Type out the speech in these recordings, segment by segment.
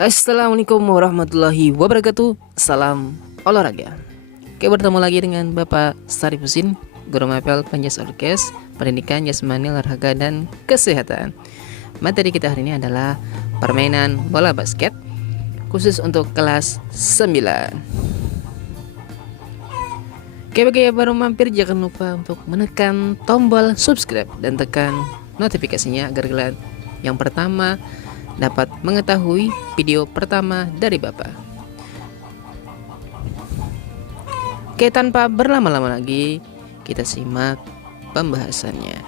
Assalamualaikum warahmatullahi wabarakatuh. Salam olahraga. Oke, bertemu lagi dengan Bapak Sarif Husin, Guru Mapel Panjas Orkes, Pendidikan Jasmani Olahraga dan Kesehatan. Materi kita hari ini adalah permainan bola basket khusus untuk kelas 9. Oke, bagi yang baru mampir jangan lupa untuk menekan tombol subscribe dan tekan notifikasinya agar kalian yang pertama dapat mengetahui video pertama dari Bapak. Oke, tanpa berlama-lama lagi, kita simak pembahasannya.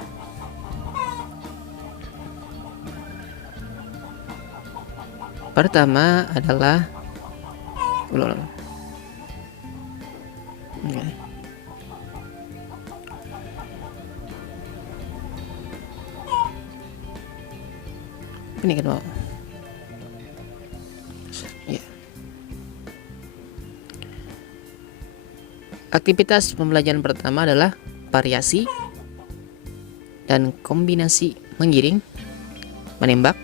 Pertama adalah ini kan ya. Aktivitas pembelajaran pertama adalah variasi dan kombinasi menggiring, menembak,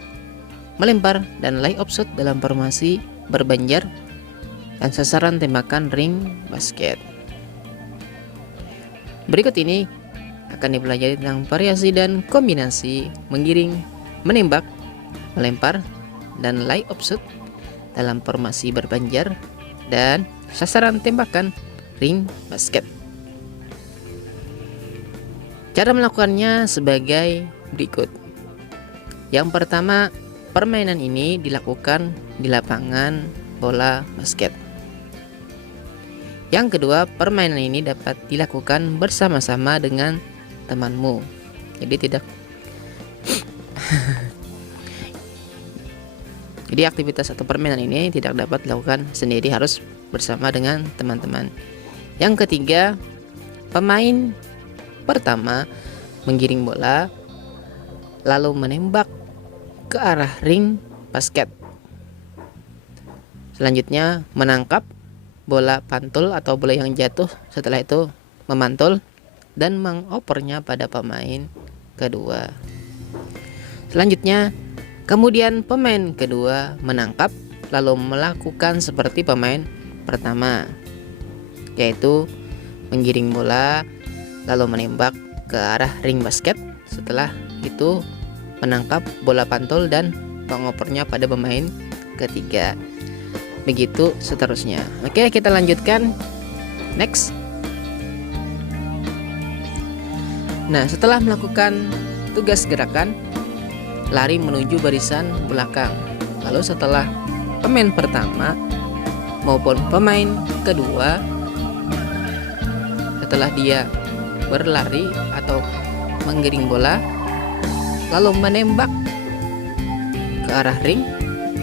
melempar, dan layup shot dalam formasi berbanjar dan sasaran tembakan ring basket. Berikut ini akan dipelajari tentang variasi dan kombinasi menggiring, menembak, melempar, dan layup shot dalam formasi berbanjar dan sasaran tembakan ring basket. Cara melakukannya sebagai berikut. Yang pertama, permainan ini dilakukan di lapangan bola basket. Yang kedua, permainan ini dapat dilakukan bersama-sama dengan temanmu. Jadi tidak Jadi aktivitas atau permainan ini tidak dapat dilakukan sendiri, harus bersama dengan teman-teman. Yang ketiga, pemain pertama menggiring bola lalu menembak ke arah ring basket. Selanjutnya menangkap bola pantul atau bola yang jatuh, setelah itu memantul dan mengopernya pada pemain kedua. Selanjutnya kemudian pemain kedua menangkap lalu melakukan seperti pemain pertama, yaitu menggiring bola lalu menembak ke arah ring basket. Setelah itu menangkap bola pantul dan mengopernya pada pemain ketiga. Begitu seterusnya. Oke, kita lanjutkan. Next. Nah, setelah melakukan tugas gerakan lari menuju barisan belakang, lalu setelah pemain pertama maupun pemain kedua, setelah dia berlari atau menggiring bola lalu menembak ke arah ring,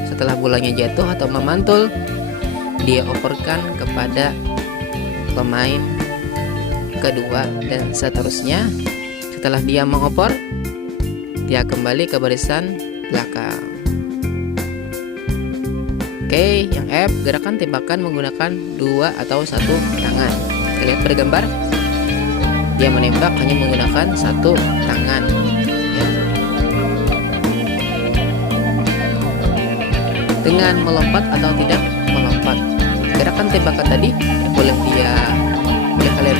setelah bolanya jatuh atau memantul, dia operkan kepada pemain kedua dan seterusnya. Setelah dia mengoper, dia kembali ke barisan belakang. Oke, yang F, gerakan tembakan menggunakan dua atau satu tangan. Kita lihat pada gambar, dia menembak hanya menggunakan satu tangan, ya. Dengan melompat atau tidak melompat. Gerakan tembakan tadi boleh kalian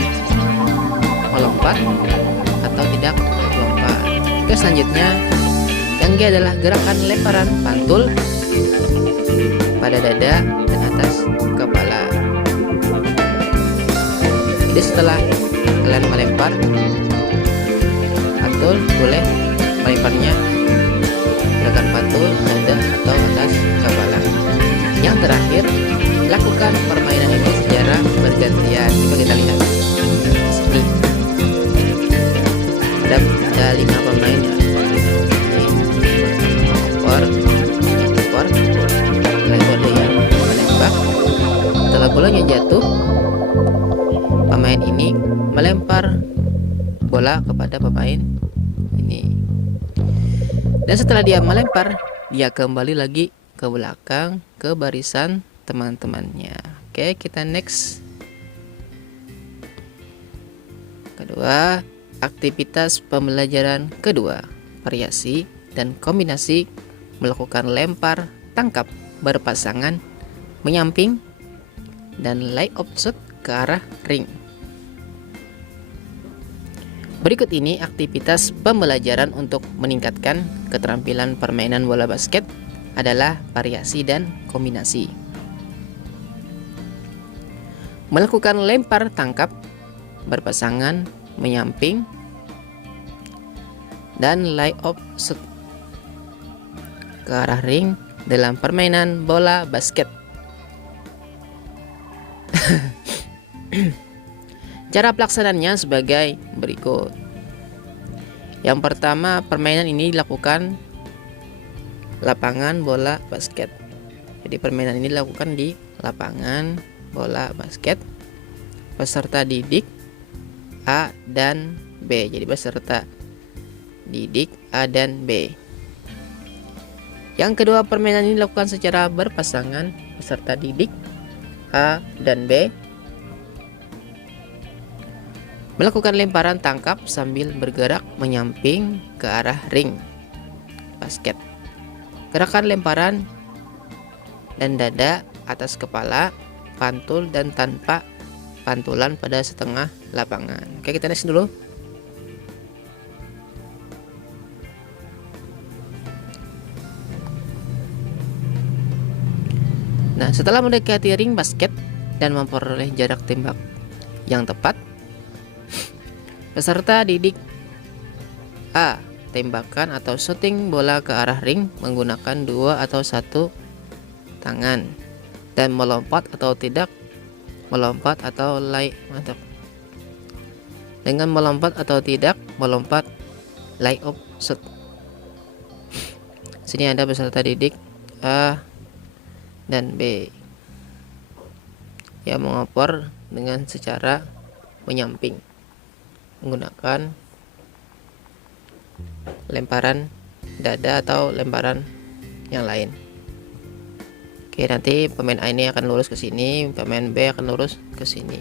melompat atau tidak melompat. Oke, selanjutnya yang G adalah gerakan lemparan pantul pada dada dan atas kepala. Jadi setelah kalian melempar pantul, boleh melemparnya gerakan pantul dada atau atas kepala. Yang terakhir, lakukan permainan ini secara bergantian. Coba kita lihat sini. Ada 5 pemain ya. Opor, lalu ada yang menembak. Setelah bolanya jatuh, pemain ini melempar bola kepada pemain ini. Dan setelah dia melempar, dia kembali lagi ke belakang ke barisan teman-temannya. Oke, kita next. Kedua, aktivitas pembelajaran kedua, variasi dan kombinasi melakukan lempar tangkap berpasangan menyamping dan lay up shot ke arah ring. Berikut ini aktivitas pembelajaran untuk meningkatkan keterampilan permainan bola basket adalah variasi dan kombinasi. Melakukan lempar tangkap berpasangan menyamping dan lay up shot ke arah ring dalam permainan bola basket. Cara pelaksanaannya sebagai berikut. Yang pertama, permainan ini dilakukan lapangan bola basket. Jadi permainan ini dilakukan di lapangan bola basket. Peserta didik A dan B. Jadi peserta didik A dan B. Yang kedua, permainan ini dilakukan secara berpasangan. Peserta didik A dan B melakukan lemparan tangkap sambil bergerak menyamping ke arah ring basket. Gerakan lemparan dan dada atas kepala, pantul dan tanpa pantulan pada setengah lapangan. Oke, kita next dulu. Nah, setelah mendekati ring basket dan memperoleh jarak tembak yang tepat, peserta didik A tembakan atau shooting bola ke arah ring menggunakan 2 atau 1 tangan dan melompat atau tidak melompat atau lay mantap. Dengan melompat atau tidak melompat lay up shot. Sini ada peserta didik A dan B yang mengoper dengan secara menyamping menggunakan lemparan dada atau lemparan yang lain. Oke, nanti pemain A ini akan lurus ke sini, pemain B akan lurus ke sini.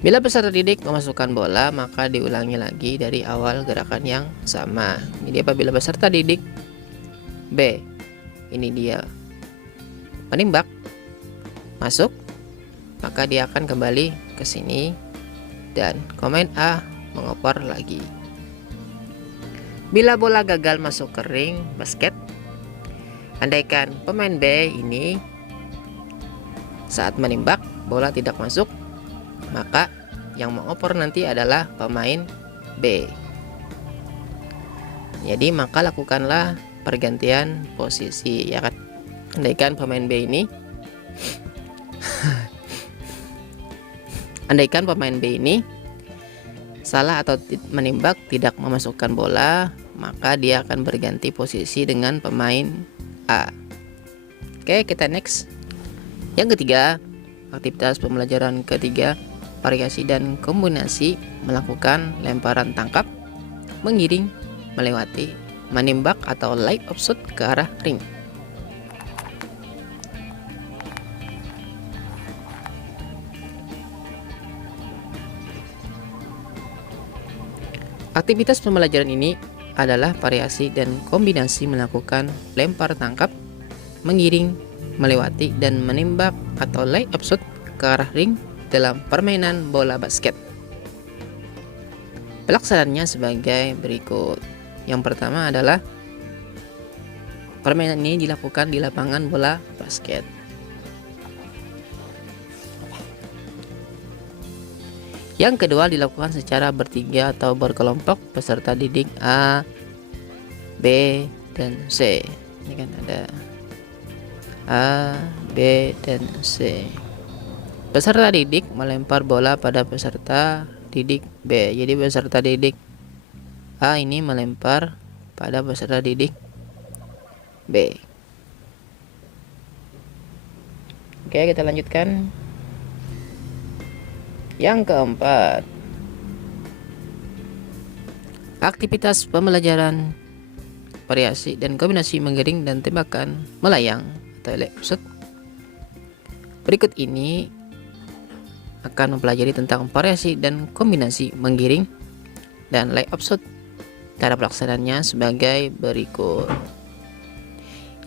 Bila peserta didik memasukkan bola, maka diulangi lagi dari awal gerakan yang sama. Jadi apabila peserta didik B ini dia menembak masuk, maka dia akan kembali ke sini dan pemain A mengoper lagi. Bila bola gagal masuk ke ring basket, andaikan pemain B ini saat menembak bola tidak masuk, maka yang mengoper nanti adalah pemain B. Jadi maka lakukanlah pergantian posisi, ya kan? Andaikan pemain B ini andaikan pemain B ini salah atau menembak tidak memasukkan bola, maka dia akan berganti posisi dengan pemain A. Oke, kita next. Yang ketiga, aktivitas pembelajaran ketiga, variasi dan kombinasi melakukan lemparan tangkap, mengiring, melewati, menembak atau lay up shot ke arah ring. Aktivitas pembelajaran ini adalah variasi dan kombinasi melakukan lempar tangkap, mengiring, melewati, dan menembak atau lay up shot ke arah ring dalam permainan bola basket. Pelaksanaannya sebagai berikut. Yang pertama adalah permainan ini dilakukan di lapangan bola basket. Yang kedua dilakukan secara bertiga atau berkelompok peserta didik A, B, dan C. Ini kan ada A, B, dan C. Peserta didik melempar bola pada peserta didik B. Jadi peserta didik A ini melempar pada peserta didik B. Oke, kita lanjutkan. Yang keempat, aktivitas pembelajaran variasi dan kombinasi menggiring dan tembakan melayang atau lay up shot. Berikut ini akan mempelajari tentang variasi dan kombinasi menggiring dan lay up shot. Cara pelaksanaannya sebagai berikut.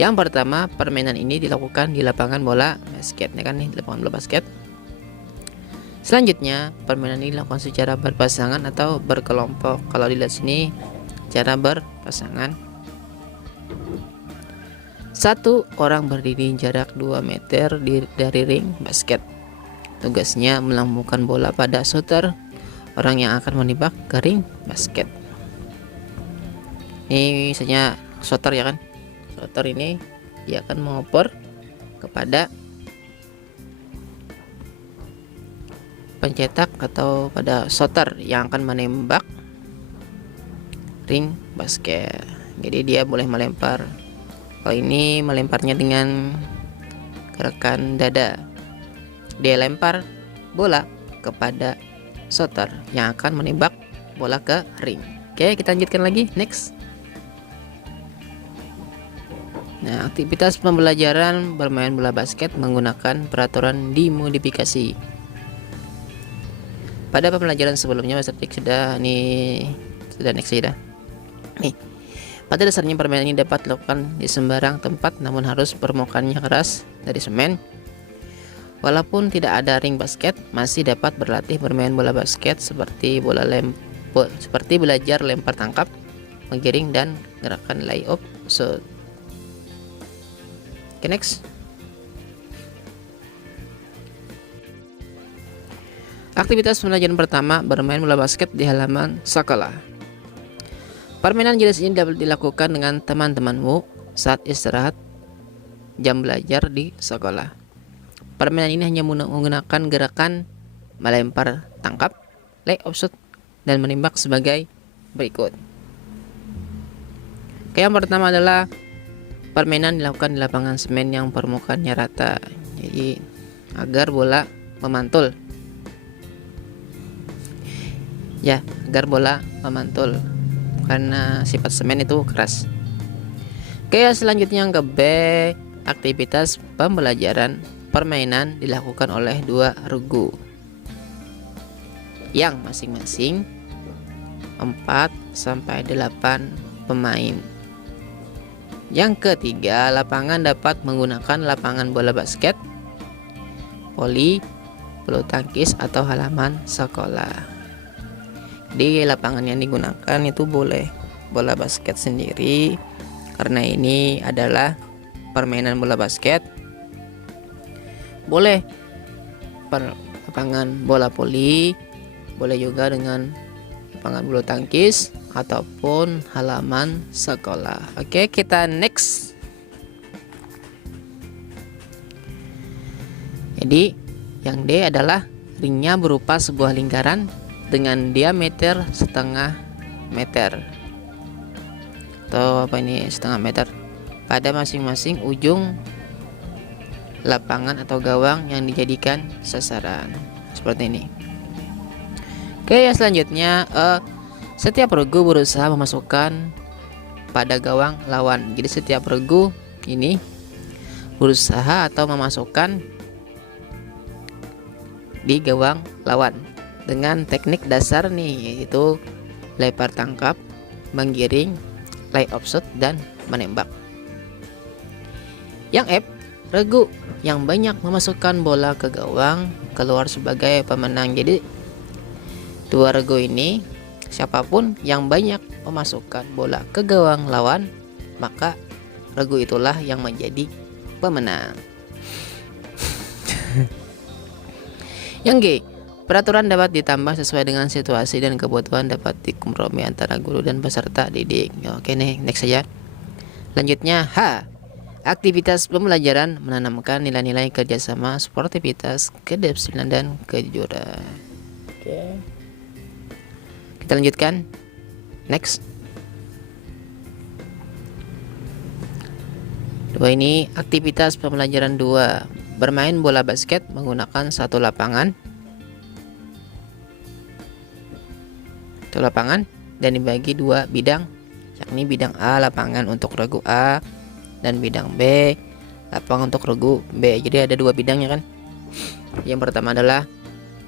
Yang pertama, permainan ini dilakukan di lapangan bola basket, ya kan nih, lapangan bola basket. Selanjutnya, permainan ini dilakukan secara berpasangan atau berkelompok. Kalau dilihat sini, cara berpasangan. Satu orang berdiri jarak 2 meter dari ring basket. Tugasnya melambungkan bola pada shooter, orang yang akan menembak ke ring basket. Ini misalnya shooter, ya kan? Shooter ini dia akan mengoper kepada pencetak atau pada shooter yang akan menembak ring basket. Jadi dia boleh melempar. Kalau ini melemparnya dengan gerakan dada. Dia lempar bola kepada shooter yang akan menembak bola ke ring. Oke, kita lanjutkan lagi. Next. Nah, aktivitas pembelajaran bermain bola basket menggunakan peraturan dimodifikasi. Pada pembelajaran sebelumnya Master Pick sudah next sudah. Nih. Pada dasarnya permainan ini dapat dilakukan di sembarang tempat, namun harus permukaannya keras dari semen. Walaupun tidak ada ring basket, masih dapat berlatih bermain bola basket seperti belajar lempar tangkap, menggiring, dan gerakan layup shoot. Oke, next. Aktivitas pembelajaran pertama, bermain bola basket di halaman sekolah. Permainan jenis ini dapat dilakukan dengan teman-temanmu saat istirahat jam belajar di sekolah. Permainan ini hanya menggunakan gerakan melempar tangkap, layup shoot, dan menembak sebagai berikut. Oke, yang pertama adalah permainan dilakukan di lapangan semen yang permukaannya rata. Jadi agar bola memantul. Ya, agar bola memantul. Karena sifat semen itu keras. Oke, selanjutnya yang ke B, aktivitas pembelajaran permainan dilakukan oleh 2 regu yang masing-masing 4-8 pemain. Yang ketiga, lapangan dapat menggunakan lapangan bola basket, voli, bulu tangkis, atau halaman sekolah. Di lapangan yang digunakan itu boleh bola basket sendiri karena ini adalah permainan bola basket. Boleh lapangan bola voli, boleh juga dengan lapangan bulu tangkis ataupun halaman sekolah. Oke, kita next. Jadi yang D adalah ringnya berupa sebuah lingkaran dengan diameter setengah meter atau setengah meter pada masing-masing ujung lapangan atau gawang yang dijadikan sasaran seperti ini. Oke, yang selanjutnya setiap regu berusaha memasukkan pada gawang lawan. Jadi setiap regu ini berusaha atau memasukkan di gawang lawan dengan teknik dasar nih, yaitu lempar tangkap, menggiring, layup shoot, dan menembak. Yang F, regu yang banyak memasukkan bola ke gawang keluar sebagai pemenang. Jadi 2 regu ini, siapapun yang banyak memasukkan bola ke gawang lawan, maka regu itulah yang menjadi pemenang. Yang G, peraturan dapat ditambah sesuai dengan situasi dan kebutuhan, dapat dikompromi antara guru dan peserta didik. Oke nih, next saja. Lanjutnya H, aktivitas pembelajaran menanamkan nilai-nilai kerjasama, sportivitas, kedisiplinan, dan kejujuran. Oke. Kita lanjutkan. Next. 2 ini aktivitas pembelajaran 2. Bermain bola basket menggunakan satu lapangan dan dibagi 2 bidang, yakni bidang A lapangan untuk regu A dan bidang B lapangan untuk regu B. Jadi ada 2 bidangnya kan. Yang pertama adalah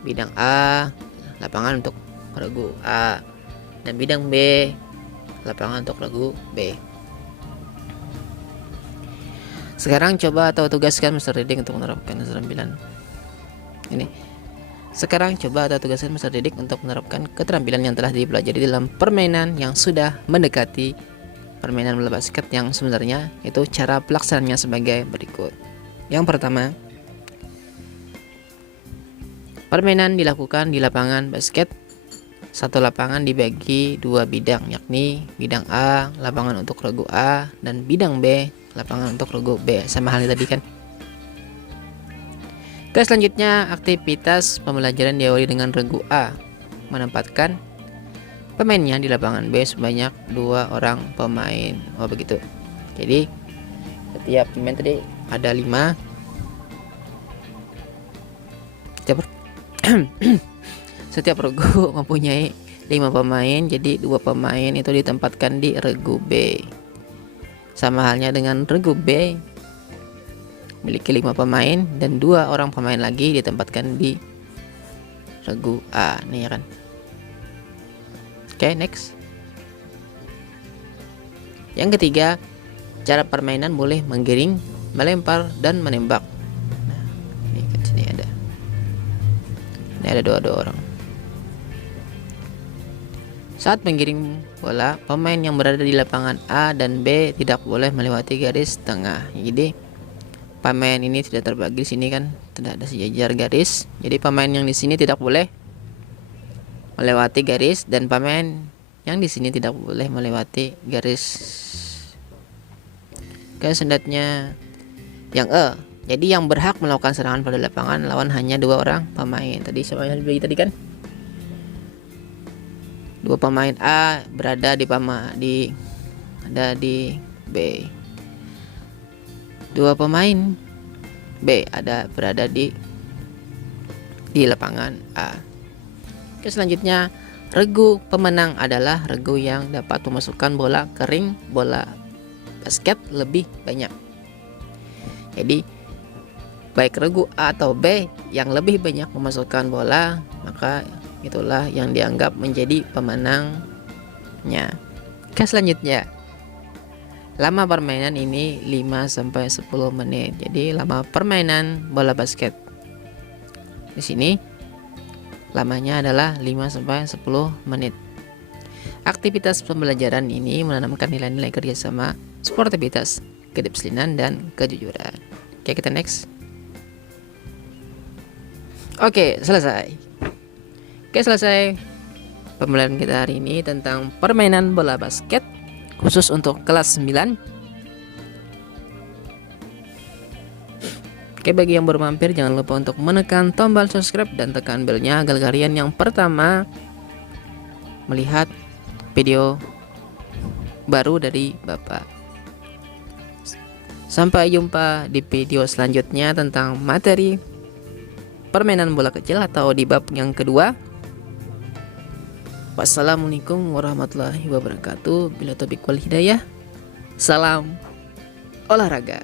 bidang A lapangan untuk regu A dan bidang B lapangan untuk regu B. Sekarang coba atau tugaskan Mr. Didik untuk menerapkan keterampilan ini. Sekarang coba atau tugaskan Mr. Didik untuk menerapkan keterampilan yang telah dipelajari dalam permainan yang sudah mendekati permainan bola basket yang sebenarnya. Itu cara pelaksanaannya sebagai berikut. Yang pertama, permainan dilakukan di lapangan basket. Satu lapangan dibagi dua bidang, yakni bidang A, lapangan untuk regu A, dan bidang B, lapangan untuk regu B. Sama halnya tadi kan. Oke, selanjutnya aktivitas pembelajaran diawali dengan regu A menempatkan pemainnya di lapangan B sebanyak 2 orang pemain. Oh begitu. Jadi setiap pemain tadi ada 5. Setiap regu mempunyai 5 pemain, jadi 2 pemain itu ditempatkan di regu B. Sama halnya dengan regu B memiliki 5 pemain dan 2 orang pemain lagi ditempatkan di regu A nih ya kan. Oke, next. Yang ketiga, cara permainan boleh menggiring, melempar, dan menembak. Nah, ini kan sini ada. Ini ada dua orang. Saat menggiring bola, pemain yang berada di lapangan A dan B tidak boleh melewati garis tengah. Jadi pemain ini tidak terbagi di sini kan, tidak ada sejajar garis. Jadi pemain yang di sini tidak boleh melewati garis dan pemain yang di sini tidak boleh melewati garis. Oke, selanjutnya yang E. Jadi yang berhak melakukan serangan pada lapangan lawan hanya 2 orang pemain. Tadi sama yang tadi kan. 2 pemain A berada di B. 2 pemain B berada di lapangan A. Oke, selanjutnya regu pemenang adalah regu yang dapat memasukkan bola ke ring bola basket lebih banyak. Jadi baik regu A atau B yang lebih banyak memasukkan bola, maka itulah yang dianggap menjadi pemenangnya. Oke, selanjutnya lama permainan ini 5-10 menit. Jadi lama permainan bola basket di sini lamanya adalah 5-10 menit. Aktivitas pembelajaran ini menanamkan nilai-nilai kerjasama, sportivitas, kedisiplinan, dan kejujuran. Oke, kita next. Oke, selesai. Pembelajaran kita hari ini tentang permainan bola basket khusus untuk kelas 9. Oke, bagi yang baru mampir jangan lupa untuk menekan tombol subscribe dan tekan belnya agar kalian yang pertama melihat video baru dari Bapak. Sampai jumpa di video selanjutnya tentang materi permainan bola kecil atau di bab yang kedua. Wassalamualaikum warahmatullahi wabarakatuh. Bila taufiq wal hidayah. Salam olahraga.